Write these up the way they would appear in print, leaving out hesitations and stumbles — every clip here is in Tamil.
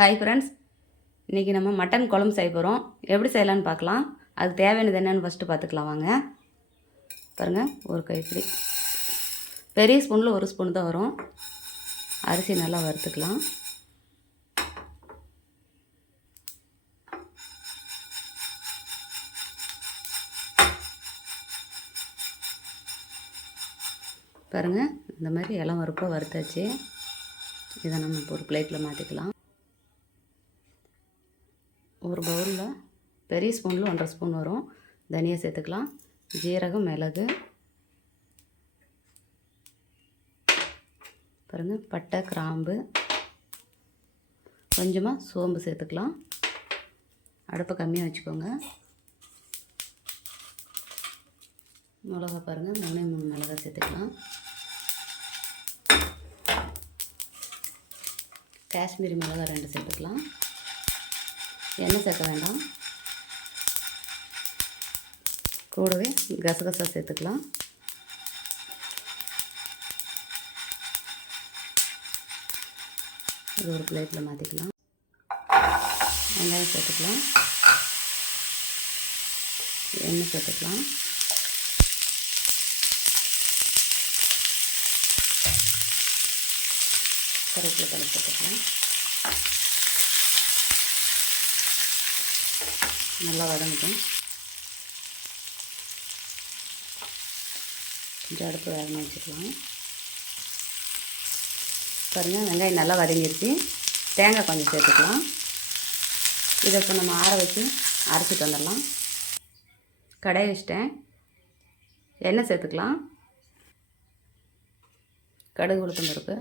ஹாய் ஃப்ரெண்ட்ஸ், இன்றைக்கி நம்ம மட்டன் குழம்பு செய்ய போகிறோம். எப்படி செய்யலான்னு பார்க்கலாம். அதுக்கு தேவையானது என்னென்னு ஃபஸ்ட்டு பார்த்துக்கலாம் வாங்க. பாருங்கள், ஒரு கைப்பிடி பெரிய ஸ்பூனில் ஒரு ஸ்பூன் தான் வரும். அரிசி நல்லா வறுத்துக்கலாம். பாருங்கள், இந்த மாதிரி இளம் வறுப்பாக வறுத்தாச்சு. இதை நம்ம இப்போ ஒரு பிளேட்டில் மாற்றிக்கலாம். ஒரு பவுலில் பெரிய ஸ்பூனில் 1.5 ஸ்பூன் வரும் தனியாக சேர்த்துக்கலாம். ஜீரகம், மிளகு, பாருங்கள், பட்டை, கிராம்பு, கொஞ்சமாக சோம்பு சேர்த்துக்கலாம். அடுப்பை கம்மியாக வச்சுக்கோங்க. மிளகா பாருங்கள், 3 மிளகாய் சேர்த்துக்கலாம். காஷ்மீரி மிளகாய் 2 சேர்த்துக்கலாம். எண்ணெய் சேர்க்க வேண்டாம். கூடவே கசகசா சேர்த்துக்கலாம். இது ஒரு பிளேட்டில் மாற்றிக்கலாம். வெங்காயம் சேர்த்துக்கலாம். எண்ணெய் சேர்த்துக்கலாம். கருவேப்பிலை தலை சேர்த்துக்கலாம். நல்லா வதங்கட்டும். கொஞ்சம் அடுப்பு வேகமாக வச்சுக்கலாம். பாருங்கள், வெங்காயம் நல்லா வதங்கிடுச்சு. தேங்காய் கொஞ்சம் சேர்த்துக்கலாம். இதை இப்போ நம்ம ஆற வச்சு அரைச்சிட்டு வந்துடலாம். கடாயை வச்சிட்டேன். எண்ணெய் சேர்த்துக்கலாம். கடுகு, உளுத்தம் பருப்பு,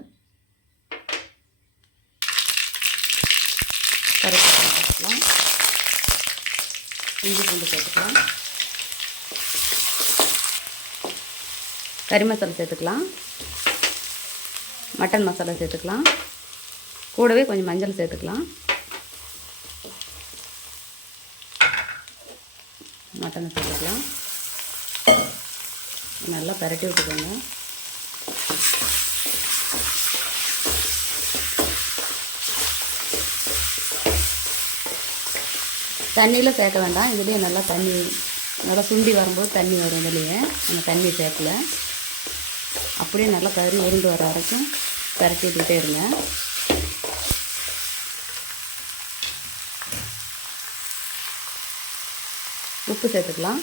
கருவேப்பிலை சேர்த்துக்கலாம். இஞ்சி பூண்டு சேர்த்துக்கலாம். கறி மசாலா சேர்த்துக்கலாம். மட்டன் மசாலா சேர்த்துக்கலாம். கூடவே கொஞ்சம் மஞ்சள் சேர்த்துக்கலாம். மட்டனை சேர்த்துக்கலாம். நல்லா பரட்டி விட்டுக்கோங்க. தண்ணியில் சேர்க்க வேண்டாம். இதுலேயே நல்லா தண்ணி நல்லா சுண்டி வரும்போது தண்ணி வரும். இதுலேயே நம்ம தண்ணி சேர்க்கல. அப்படியே நல்லா கறி உருண்டு வர வரைக்கும் பரட்டி விட்டுக்கிட்டே இருங்க. உப்பு சேர்த்துக்கலாம்.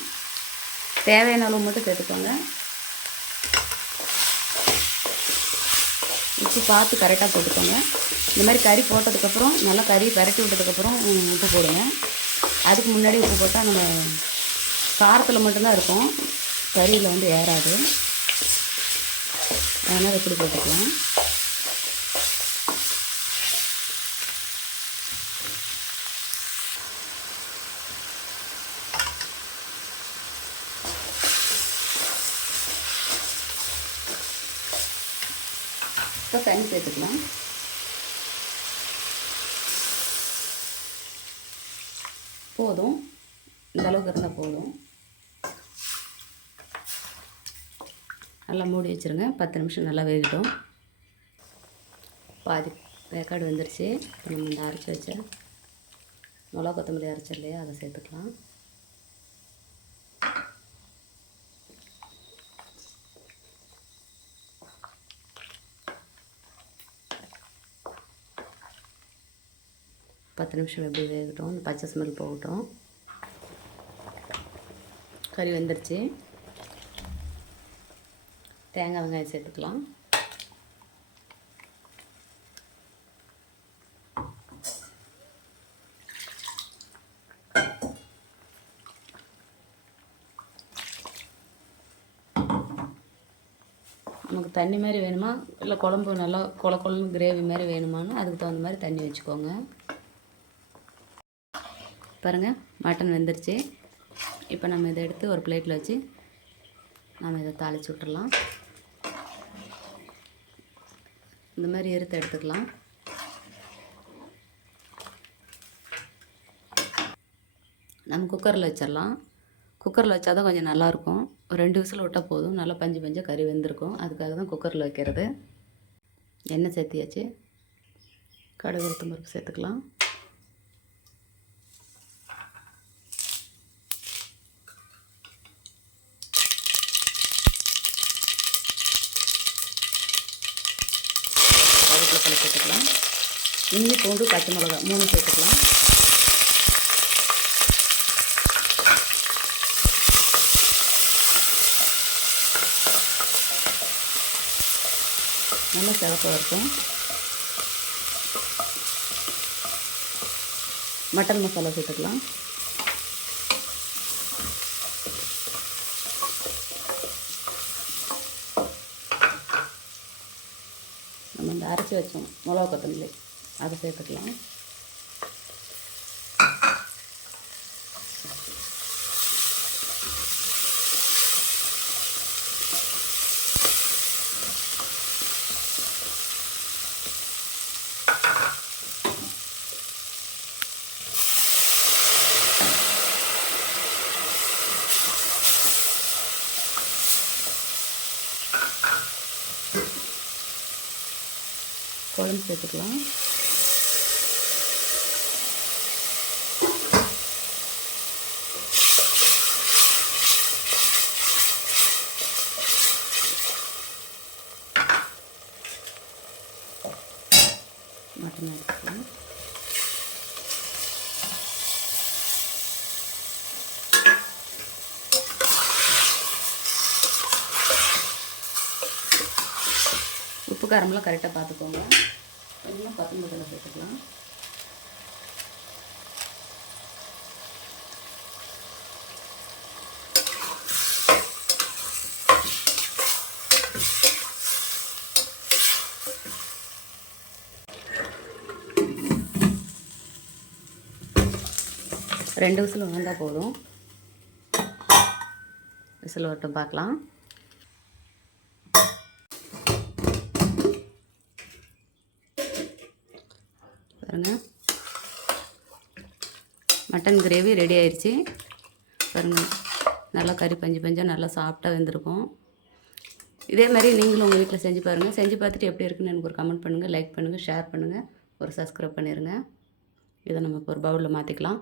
தேவையான அளவு மட்டும் சேர்த்துக்கோங்க. உப்பு பார்த்து கரெக்டாக போட்டுக்கோங்க. இந்த மாதிரி கறி போட்டதுக்கப்புறம் நல்லா கறி பரட்டி விட்டதுக்கப்புறம் உப்பு போடுங்க. அதுக்கு முன்னாடி உப்பு போட்டால் நம்ம காரத்தில் மட்டும்தான் இருக்கும், கறியில் ஏறாது. அதனால் இப்படி போட்டுக்கலாம். இப்போ தண்ணி சேர்த்துக்கலாம். போதும், இந்த அளவுக்கு இருந்தால் போதும். நல்லா மூடி வச்சுருங்க. 10 நிமிஷம் நல்லா வேகட்டும். பாதி வேக்காடு வந்துருச்சு. நம்ம இந்த அரைச்சி வச்ச மிளகா, கொத்தமல்லி அரைச்சி இல்லையா, அதை சேர்த்துக்கலாம். பத்து நிமிஷம் எப்படி வேகட்டும். பச்சை ஸ்மெல் போகட்டும். கறி வெந்துருச்சு. தேங்காய், வெங்காயம் சேர்த்துக்கலாம். நமக்கு தண்ணி மாதிரி வேணுமா இல்லை குழம்பு நல்லா குழம்பு கிரேவி மாதிரி வேணுமான்னு அதுக்கு தகுந்த மாதிரி தண்ணி வச்சுக்கோங்க. பாருங்கள், மட்டன் வெந்துருச்சு. இப்போ நம்ம இதை எடுத்து ஒரு பிளேட்டில் வச்சு நம்ம இதை தாளித்து விட்டுடலாம். இந்த மாதிரி எடுத்து எடுத்துக்கலாம். நம்ம குக்கரில் வச்சிடலாம். குக்கரில் வச்சா தான் கொஞ்சம் நல்லாயிருக்கும். ஒரு 2 விசில் விட்டால் போதும். நல்லா பஞ்சு பஞ்சாக கறி வெந்திருக்கும். அதுக்காக தான் குக்கரில் வைக்கிறது. எண்ணெய் சேர்த்தியாச்சு. கடுகு உளுத்தம் பருப்பு சேர்த்துக்கலாம். கருவேப்பிலை சேர்த்துக்கலாம். இஞ்சி பூண்டு பச்சை மிளகா 3 சேர்த்துக்கலாம். நல்லா சிவப்பாக இருக்கும். மட்டன் மசாலா சேர்த்துக்கலாம். நம்ம இந்த அரைச்சி வச்சோம் மிளகா கொத்தமல்லி அதை சேர்த்துக்கலாம். குழம்பு சேர்த்துக்கலாம். மட்டன் எடுத்துக்கலாம். உப்பு காரமெல்லாம் கரெக்டாக பார்த்துக்கோங்க. கொஞ்சமாக கொத்தமல்லி சேர்த்துக்கலாம். ரெண்டு விசில் வந்தால் போதும். விசில் வரட்டும் பார்க்கலாம். பாருங்கள், மட்டன் கிரேவி ரெடி ஆயிடுச்சு. பாருங்கள், நல்லா கறி பஞ்சாக நல்லா சாஃப்டாக வெந்திருக்கும். இதே மாதிரி நீங்களும் உங்கள் வீட்டில் செஞ்சு பாருங்கள். செஞ்சு பார்த்துட்டு எப்படி இருக்குன்னு எனக்கு ஒரு கமெண்ட் பண்ணுங்கள், லைக் பண்ணுங்கள், ஷேர் பண்ணுங்கள், ஒரு சப்ஸ்கிரைப் பண்ணிடுங்க. இதை நம்ம இப்போ ஒரு பவுலில் மாற்றிக்கலாம்.